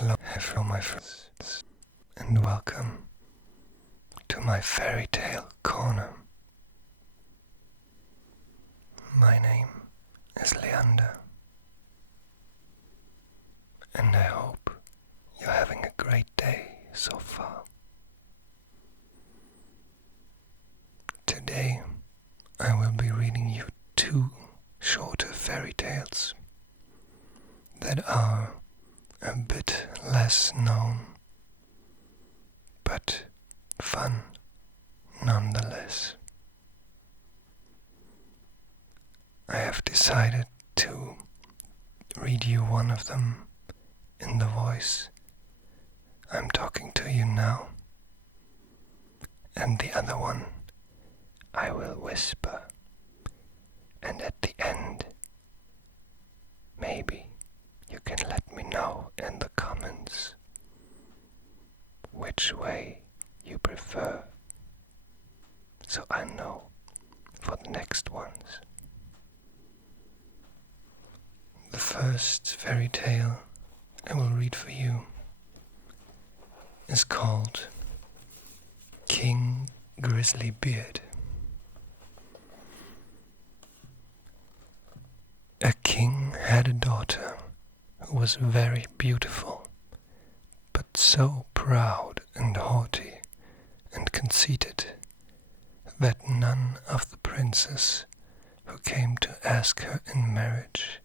Hello my friends, and welcome to my fairy tale corner. My name is Leander, and I hope you're having a great day so far. Today I will be reading you two shorter fairy tales that are a bit less known, but fun nonetheless. I have decided to read you one of them in the voice I'm talking to you now, and the other one I will whisper, and at the end, maybe you can let me know in the comments which way you prefer, so I know for the next ones. The first fairy tale I will read for you is called King Grisly-Beard. A king had a daughter who was very beautiful, but so proud and haughty and conceited that none of the princes who came to ask her in marriage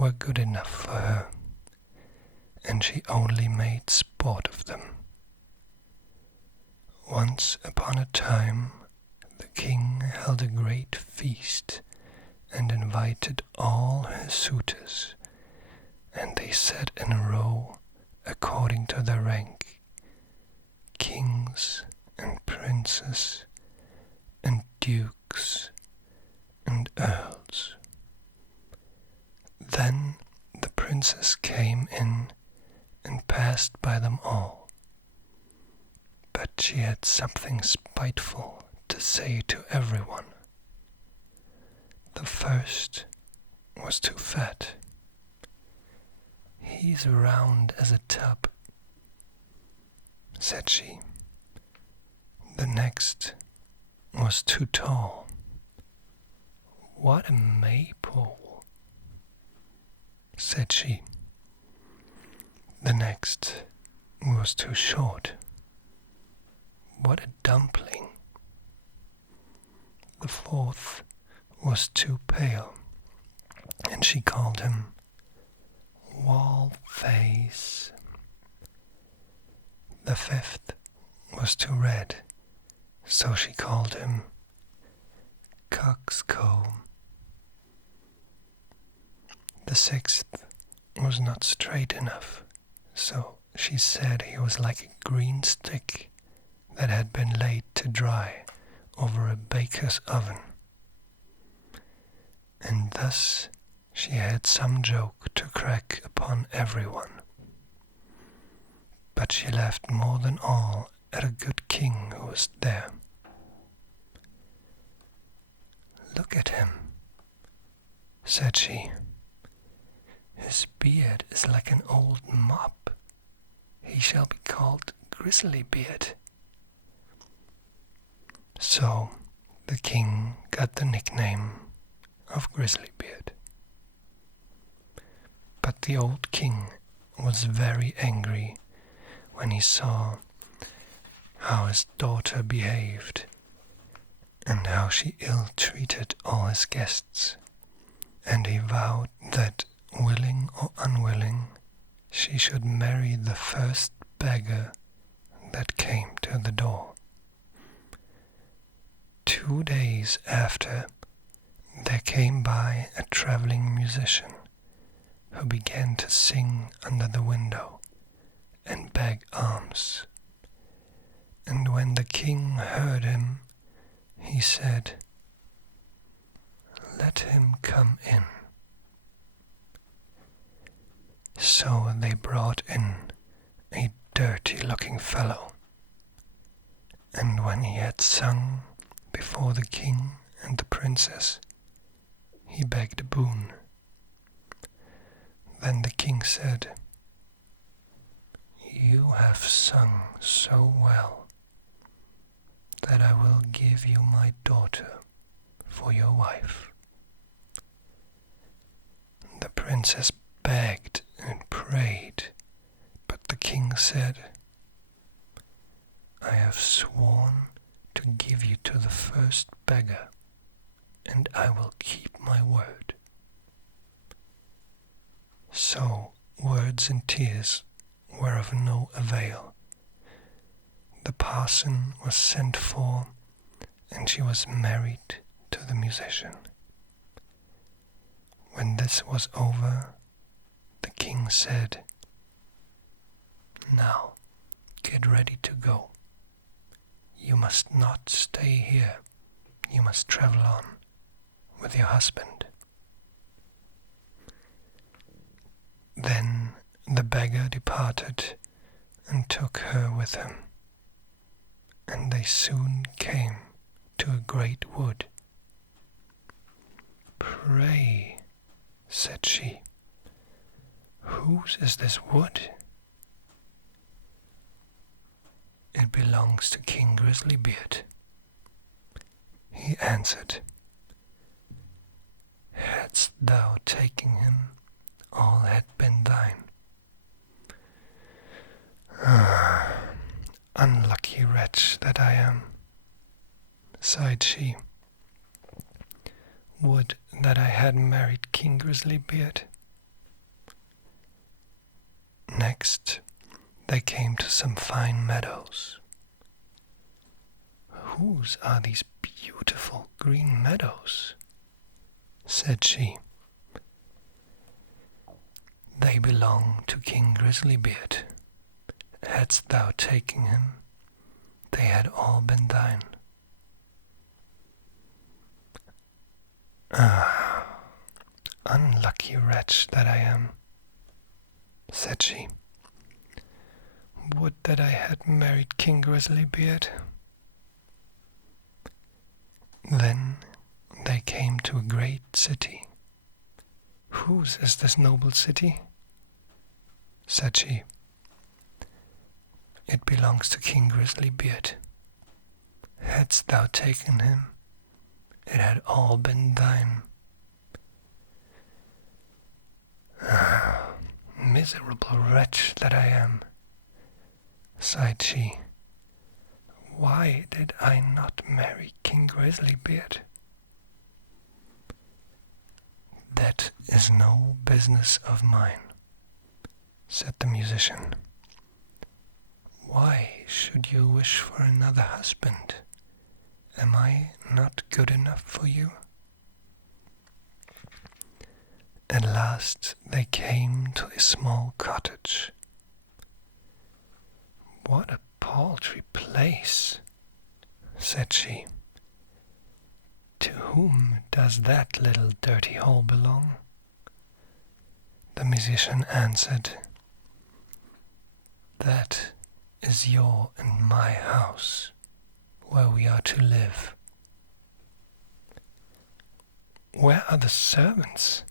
were good enough for her, and she only made sport of them. Once upon a time, the king held a great feast and invited all his suitors, and they sat in a row according to their rank, kings and princes and dukes and earls. Then the princess came in and passed by them all, but she had something spiteful to say to everyone. The first was too fat. "He's round as a tub," said she. The next was too tall. "What a maypole," said she. The next was too short. "What a dumpling." The fourth was too pale, and she called him Wall Face. The fifth was too red, so she called him Coxcomb. The sixth was not straight enough, so she said he was like a green stick that had been laid to dry over a baker's oven. And thus she had some joke to crack upon everyone. But she laughed more than all at a good king who was there. "Look at him," said she. "His beard is like an old mop. He shall be called Grisly-Beard." So the king got the nickname of Grisly-Beard. But the old king was very angry when he saw how his daughter behaved and how she ill-treated all his guests, and he vowed that, willing or unwilling, she should marry the first beggar that came to the door. 2 days after, there came by a traveling musician who began to sing under the window and beg alms. And when the king heard him, he said, "Let him come in." So they brought in a dirty-looking fellow, and when he had sung before the king and the princess, he begged a boon. Then the king said, You have sung so well that I will give you my daughter for your wife." The princess begged and prayed, but the king said, "I have sworn to give you to the first beggar, and I will keep my word." So words and tears were of no avail. The parson was sent for, and she was married to the musician. When this was over, the king said, "Now get ready to go. You must not stay here. You must travel on with your husband." Then the beggar departed and took her with him, and they soon came to a great wood. "Pray," said she, "whose is this wood?" "It belongs to King Grisly-Beard," he answered. "Hadst thou taken him, all had been thine." "Ah, unlucky wretch that I am," sighed she. "Would that I had married King Grisly-Beard." Next, they came to some fine meadows. "Whose are these beautiful green meadows?" said she. "They belong to King Grisly-Beard. Hadst thou taken him, they had all been thine." "Ah, unlucky wretch that I am," said she. "Would that I had married King Grisly-Beard." Then they came to a great city. "Whose is this noble city?" said she. "It belongs to King Grisly-Beard. Hadst thou taken him, it had all been thine." "Ah, miserable wretch that I am," sighed she. "Why did I not marry King Grisly-Beard?" "That is no business of mine," said the musician. "Why should you wish for another husband? Am I not good enough for you?" At last they came to a small cottage. "What a paltry place," said she. "To whom does that little dirty hole belong?" The musician answered, "That is your and my house, where we are to live." "Where are the servants?"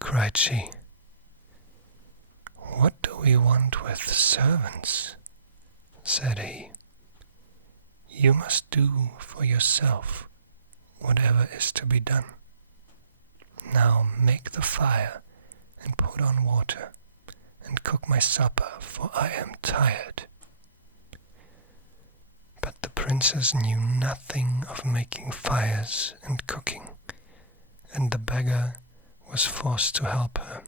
cried she. "What do we want with servants?" said he. "You must do for yourself whatever is to be done. Now make the fire and put on water and cook my supper, for I am tired." But the princess knew nothing of making fires and cooking, and the beggar was forced to help her.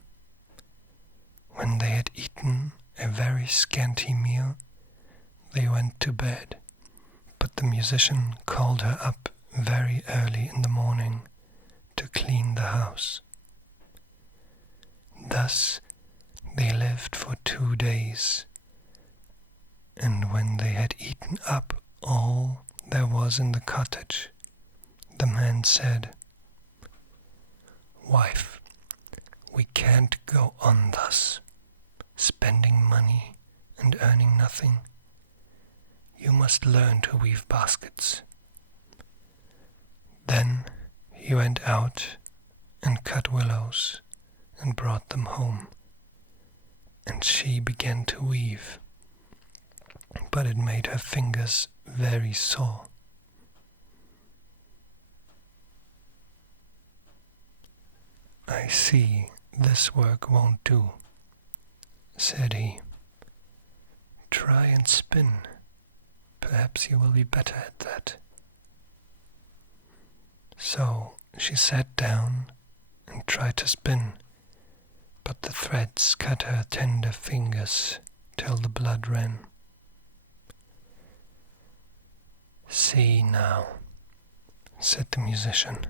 When they had eaten a very scanty meal, they went to bed, but the musician called her up very early in the morning to clean the house. Thus they lived for 2 days, and when they had eaten up all there was in the cottage, the man said, "Wife, we can't go on thus, spending money and earning nothing. You must learn to weave baskets." Then he went out and cut willows and brought them home, and she began to weave, but it made her fingers very sore. "I see this work won't do," said he. "Try and spin. Perhaps you will be better at that." So she sat down and tried to spin, but the threads cut her tender fingers till the blood ran. "See now," said the musician,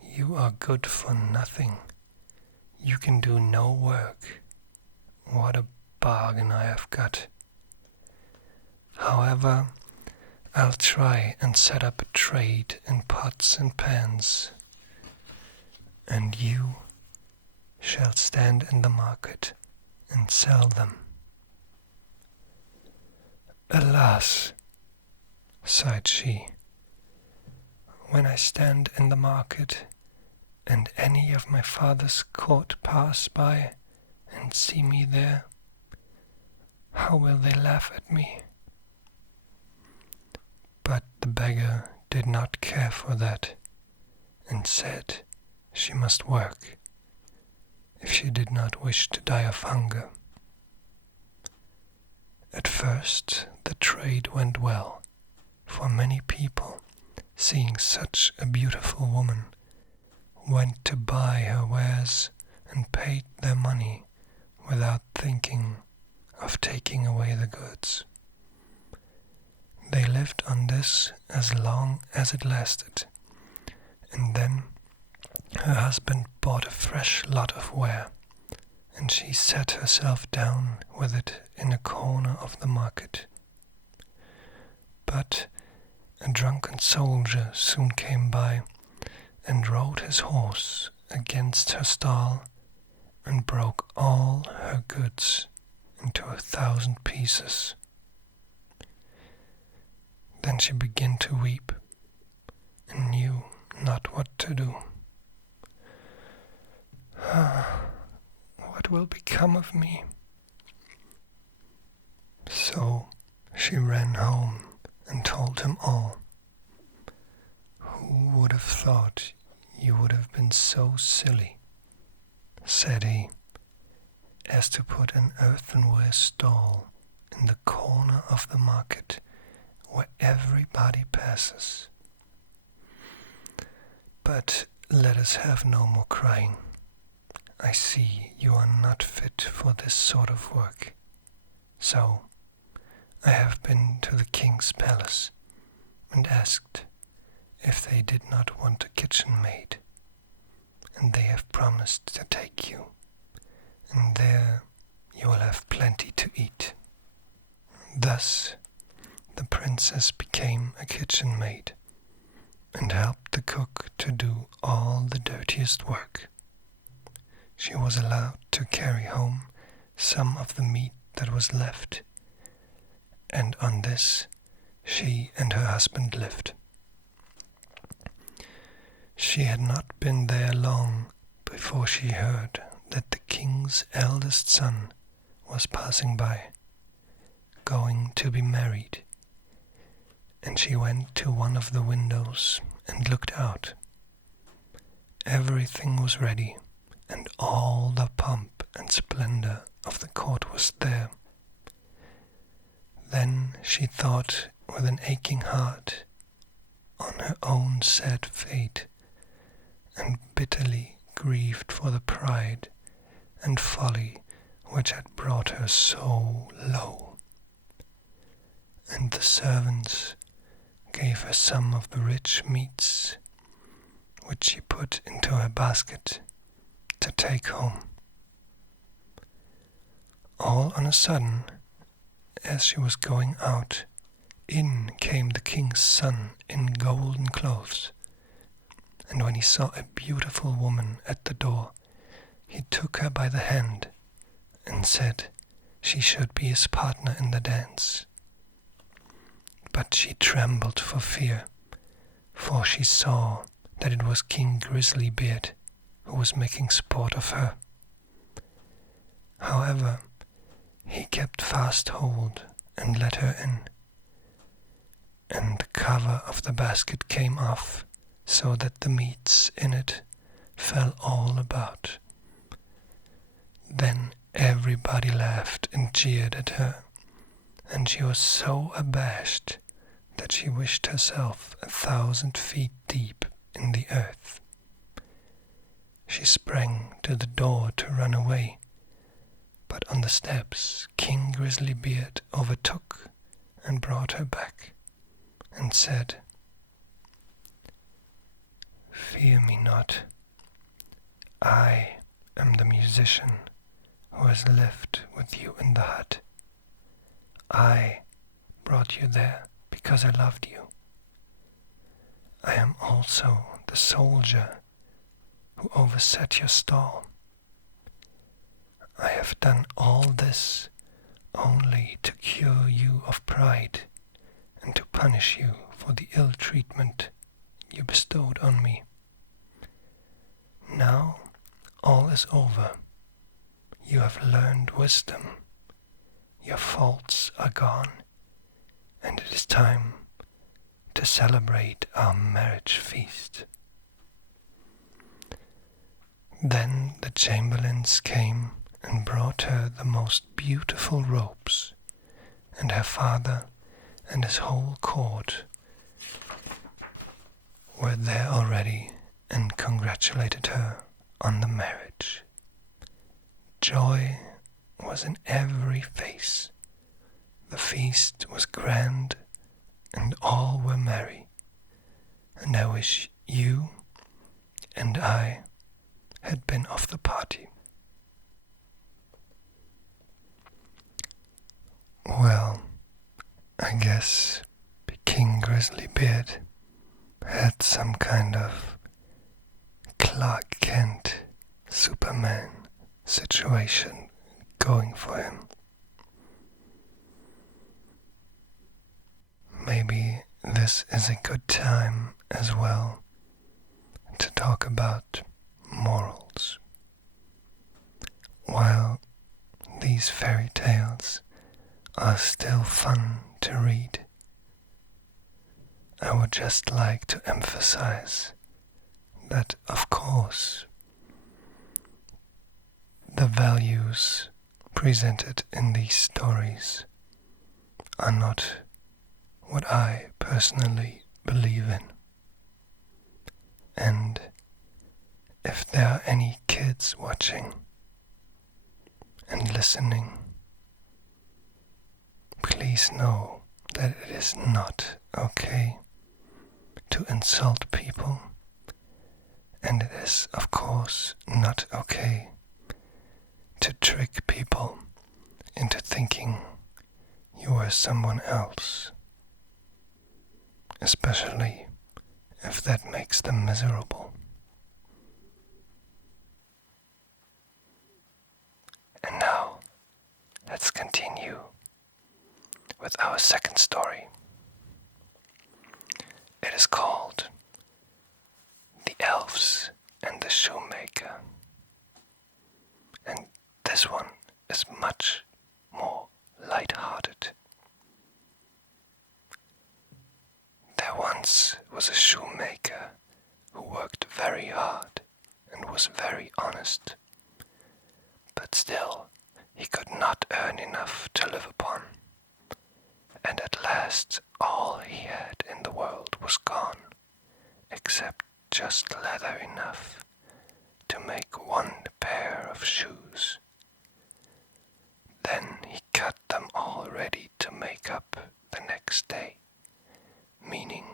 "you are good for nothing. You can do no work. What a bargain I have got. However, I'll try and set up a trade in pots and pans, and you shall stand in the market and sell them." "Alas," sighed she, "when I stand in the market, and any of my father's court pass by and see me there, how will they laugh at me?" But the beggar did not care for that, and said she must work if she did not wish to die of hunger. At first the trade went well, for many people, seeing such a beautiful woman, went to buy her wares and paid their money without thinking of taking away the goods. They lived on this as long as it lasted, and then her husband bought a fresh lot of ware, and she sat herself down with it in a corner of the market. But a drunken soldier soon came by and rode his horse against her stall and broke all her goods into 1,000 pieces. Then she began to weep and knew not what to do. What will become of me? So she ran home and told him all. "Who would have thought you would have been so silly," said he, "as to put an earthenware stall in the corner of the market where everybody passes? But let us have no more crying. I see you are not fit for this sort of work. So I have been to the king's palace and asked if they did not want a kitchen maid, and they have promised to take you, and there you will have plenty to eat." Thus the princess became a kitchen maid and helped the cook to do all the dirtiest work. She was allowed to carry home some of the meat that was left, and on this she and her husband lived. She had not been there long before she heard that the king's eldest son was passing by, going to be married, and she went to one of the windows and looked out. Everything was ready, and all the pomp and splendor of the court was there. Then she thought with an aching heart on her own sad fate, and bitterly grieved for the pride and folly which had brought her so low. And the servants gave her some of the rich meats, which she put into her basket to take home. All on a sudden, as she was going out, in came the king's son in golden clothes, and when he saw a beautiful woman at the door, he took her by the hand and said she should be his partner in the dance. But she trembled for fear, for she saw that it was King Grisly-Beard who was making sport of her. However, he kept fast hold and let her in, and the cover of the basket came off, so that the meats in it fell all about. Then everybody laughed and jeered at her, and she was so abashed that she wished herself 1,000 feet deep in the earth. She sprang to the door to run away, but on the steps King Grisly-Beard overtook and brought her back, and said, "Fear me not. I am the musician who has lived with you in the hut. I brought you there because I loved you. I am also the soldier who overset your stall. I have done all this only to cure you of pride and to punish you for the ill treatment you bestowed on me. Now all is over. You have learned wisdom. Your faults are gone, and it is time to celebrate our marriage feast." Then the chamberlains came and brought her the most beautiful robes, and her father and his whole court were there already and congratulated her on the marriage. Joy was in every face. The feast was grand, and all were merry, and I wish you and I had been of the party. Well, I guess King Grisly-Beard had some kind of Clark Kent, Superman situation going for him. Maybe this is a good time as well to talk about morals. While these fairy tales are still fun to read, I would just like to emphasize that, of course, the values presented in these stories are not what I personally believe in. And if there are any kids watching and listening, please know that it is not okay to insult people, and it is, of course, not okay to trick people into thinking you are someone else, especially if that makes them miserable. And now, let's continue with our second story. It is called The Elves and the Shoemaker. And this one is much more light-hearted. There once was a shoemaker who worked very hard and was very honest, but still he could not earn enough to live upon, and at last all he had in the world was gone, except just leather enough to make one pair of shoes. Then he cut them all ready to make up the next day, meaning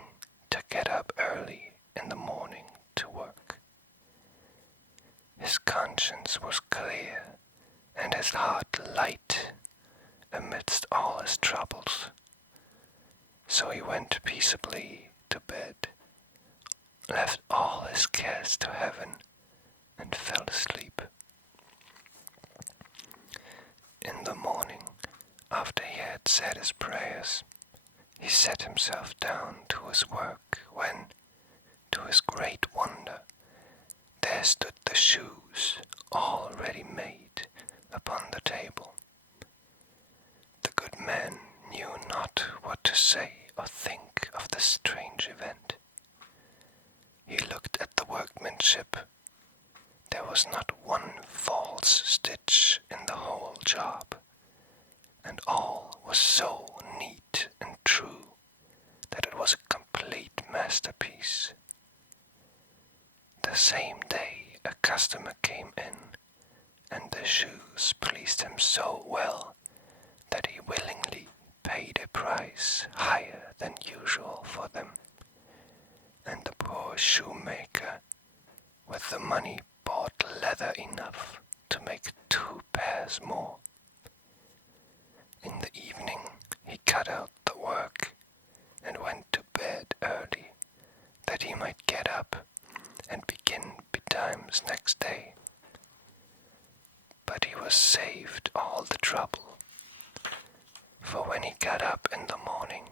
to get up early in the morning to work. His conscience was clear and his heart light amidst all his troubles. So he went peaceably to bed, left all his cares to heaven, and fell asleep. In the morning, after he had said his prayers, he set himself down to his work when, to his great wonder, there stood the shoes all ready made upon the table. The good man knew not what to say or think of the strange event. He looked at the workmanship. There was not one false stitch in the whole job, and all was so neat and true that it was a complete masterpiece. The same day a customer came in, and the shoes pleased him so well that he willingly paid a price higher than usual for them, and the poor shoemaker with the money bought leather enough to make 2 pairs more. In the evening he cut out the work and went to bed early, that he might get up and begin betimes next day. But he was saved all the trouble, for when he got up in the morning,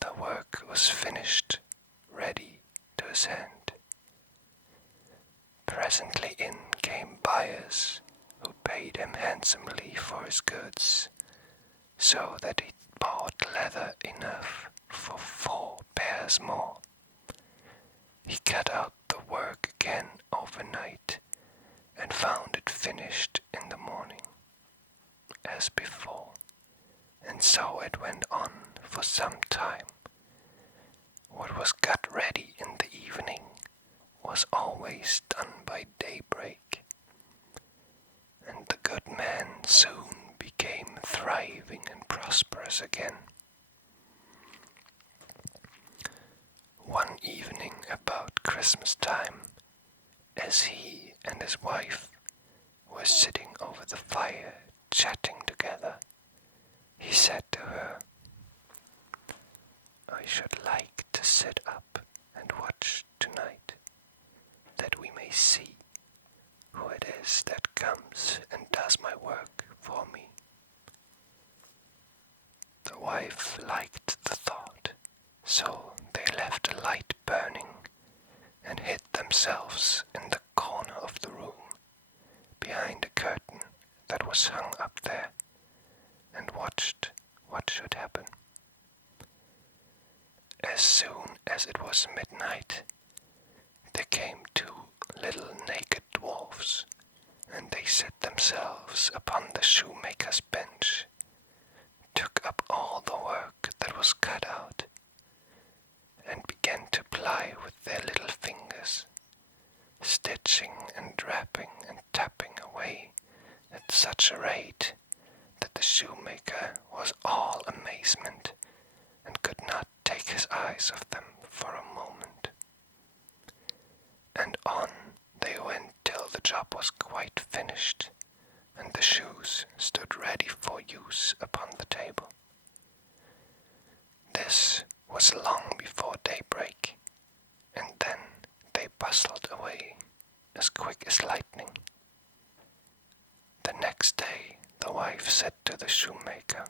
the work was finished, ready to his hand. Presently in came buyers, who paid him handsomely for his goods, so that he bought leather enough for 4 pairs more. He cut out the work again overnight, and found it finished in the morning, as before, and so it went on for some time. What was got ready in the evening was always done by daybreak, and the good man soon became thriving and prosperous again. One evening about Christmas time, as he and his wife were sitting over the fire chatting together, he said to her, "I should like to sit up and watch tonight, that we may see who it is that comes and does my work for me." The wife liked the thought, so they left a light burning and hid themselves in the corner of the room, behind a curtain that was hung up there, and watched what should happen. As soon as it was midnight, there came 2 little naked dwarfs, and they set themselves upon the shoemaker's bench, took up all the work that was cut out, and began to ply with their little fingers, stitching and rapping and tapping away at such a rate that the shoemaker was all amazement and could not take his eyes off them for a moment. And on they went till the job was quite finished, and the shoes stood ready for use upon the table. This was long before daybreak, and then they bustled away as quick as lightning. The next day the wife said to the shoemaker,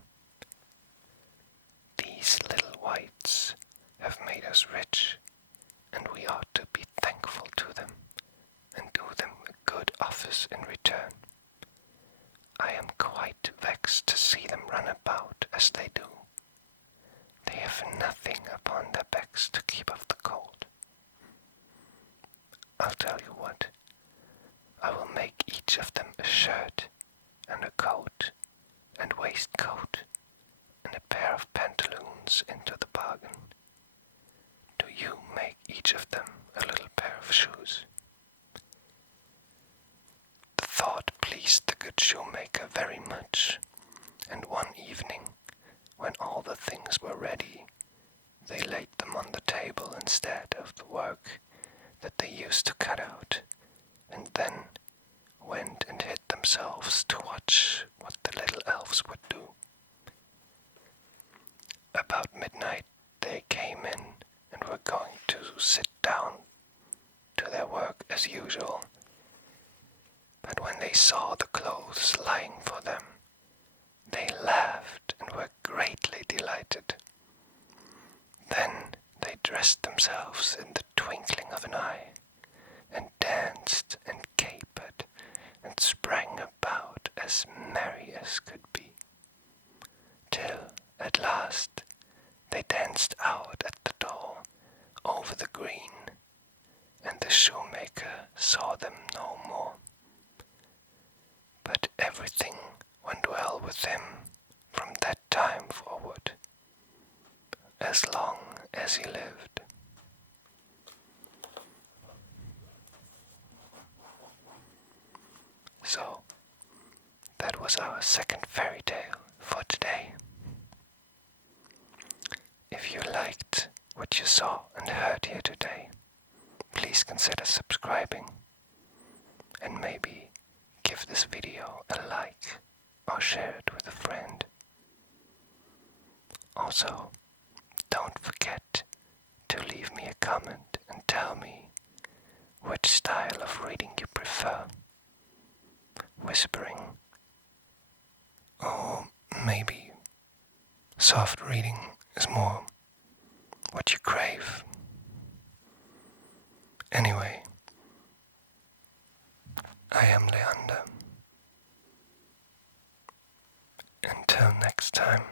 "These little wights have made us rich, and we ought to be thankful to them, and do them a good office in return. I am quite vexed to see them run about as they do. They have nothing upon their backs to keep off the cold. I'll tell you what, I will make each of them a shirt and a coat and waistcoat and a pair of pantaloons into the bargain. Do you make each of them a little pair of shoes?" The thought pleased the good shoemaker very much, and one evening, when all the things were ready, they laid them on the table instead of the work that they used to cut out, and then went and hid themselves to watch what the little elves would do. About midnight they came in and were going to sit down to their work as usual, but when they saw the clothes lying for them, they laughed and were greatly delighted. Then they dressed themselves in the twinkling of an eye, and danced and capered and sprang about as shoemaker saw them no more. But everything went well with him from that time forward, as long as he lived. So, that was our second fairy tale for today. If you liked what you saw and heard here today, please consider subscribing and maybe give this video a like or share it with a friend. Also, don't forget to leave me a comment and tell me which style of reading you prefer. Whispering, or maybe soft reading is more what you crave. Anyway, I am Leander. Until next time.